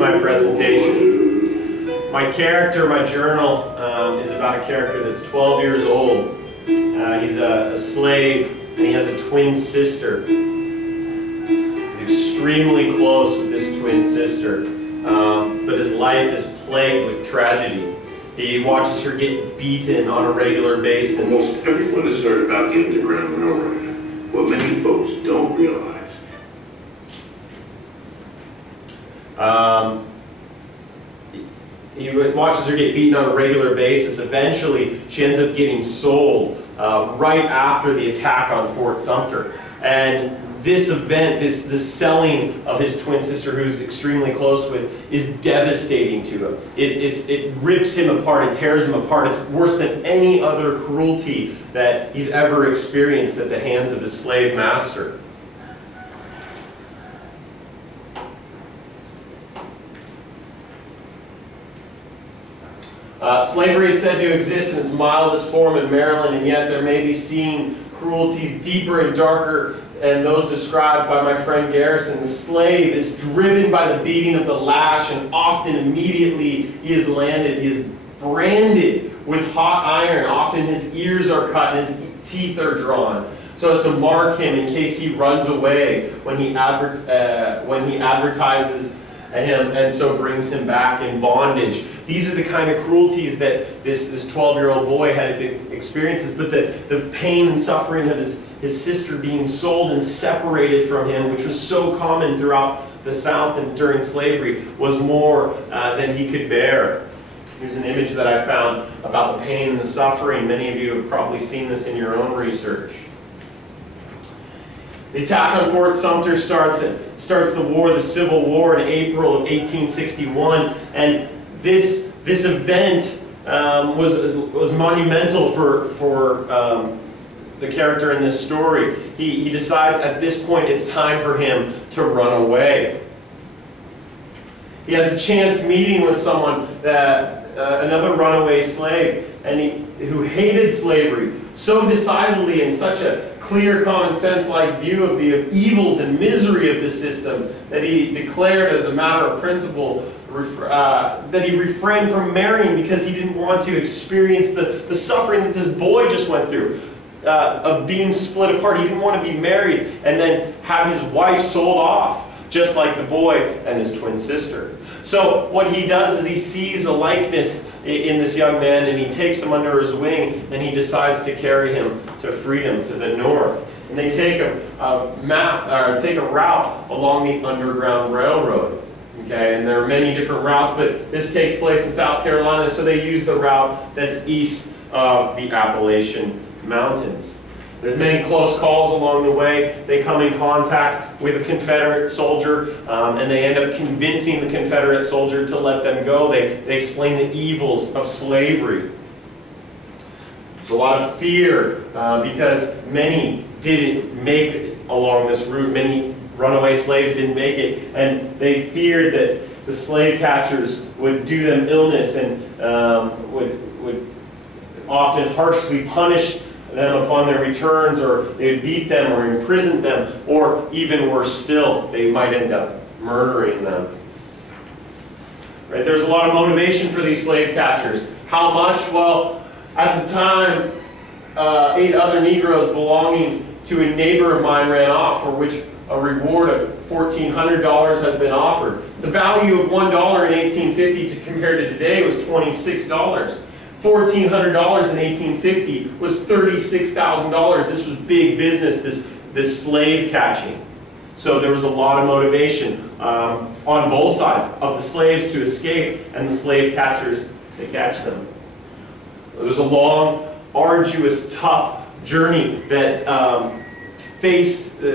my presentation. My character, my journal, is about a character that's 12 years old. He's a slave, and he has a twin sister. He's extremely close with this twin sister, but his life is plagued with tragedy. He watches her get beaten on a regular basis. Almost everyone has heard about the Underground Railroad. What many folks don't realize. He watches her get beaten on a regular basis. Eventually, she ends up getting sold right after the attack on Fort Sumter. And this event, this selling of his twin sister, who he's extremely close with, is devastating to him. It rips him apart, it tears him apart. It's worse than any other cruelty that he's ever experienced at the hands of his slave master. Slavery is said to exist in its mildest form in Maryland, and yet there may be seen cruelties deeper and darker than those described by my friend Garrison. The slave is driven by the beating of the lash, and often immediately he is landed. He is branded with hot iron. Often his ears are cut and his teeth are drawn, so as to mark him in case he runs away when he advertises him, and so brings him back in bondage. These are the kind of cruelties that this 12-year-old boy had experiences, but the pain and suffering of his sister being sold and separated from him, which was so common throughout the South and during slavery, was more than he could bear. Here's an image that I found about the pain and the suffering. Many of you have probably seen this in your own research. The attack on Fort Sumter starts the war, the Civil War, in April of 1861, and this event was monumental for the character in this story. He decides at this point it's time for him to run away. He has a chance meeting with someone, another runaway slave, and who hated slavery so decidedly, in such a clear, common sense-like view of the evils and misery of the system, that he declared as a matter of principle that he refrained from marrying because he didn't want to experience the suffering that this boy just went through, of being split apart. He didn't want to be married and then have his wife sold off, just like the boy and his twin sister. So what he does is he sees a likeness in this young man, and he takes him under his wing, and he decides to carry him to freedom, to the north. And they take a route along the Underground Railroad. Okay, and there are many different routes, but this takes place in South Carolina, so they use the route that's east of the Appalachian Mountains. There's many close calls along the way. They come in contact with a Confederate soldier, and they end up convincing the Confederate soldier to let them go. They explain the evils of slavery. There's a lot of fear because many didn't make it along this route. Many runaway slaves didn't make it, and they feared that the slave catchers would do them illness and would often harshly punish them upon their returns, or they would beat them or imprison them, or even worse still, they might end up murdering them. Right? There's a lot of motivation for these slave catchers. How much? Well, at the time, 8 other Negroes belonging to a neighbor of mine ran off, for which a reward of $1,400 has been offered. The value of $1 in 1850 compared to today was $26. $1,400 in 1850 was $36,000. This was big business, this slave catching. So there was a lot of motivation on both sides, of the slaves to escape and the slave catchers to catch them. It was a long, arduous, tough journey that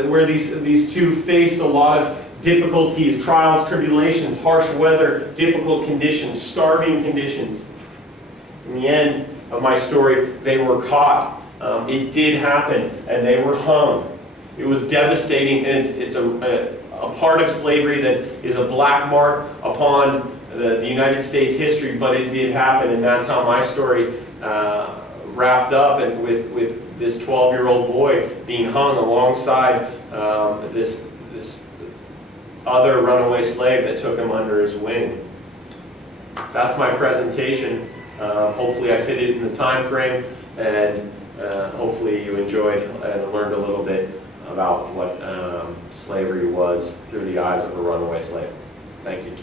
where these two faced a lot of difficulties, trials, tribulations, harsh weather, difficult conditions, starving conditions. In the end of my story, they were caught. It did happen, and they were hung. It was devastating, and it's a part of slavery that is a black mark upon the United States history, but it did happen, and that's how my story wrapped up, and with this 12-year-old boy being hung alongside this other runaway slave that took him under his wing. That's my presentation. Hopefully I fit it in the time frame, and hopefully you enjoyed and learned a little bit about what slavery was through the eyes of a runaway slave. Thank you.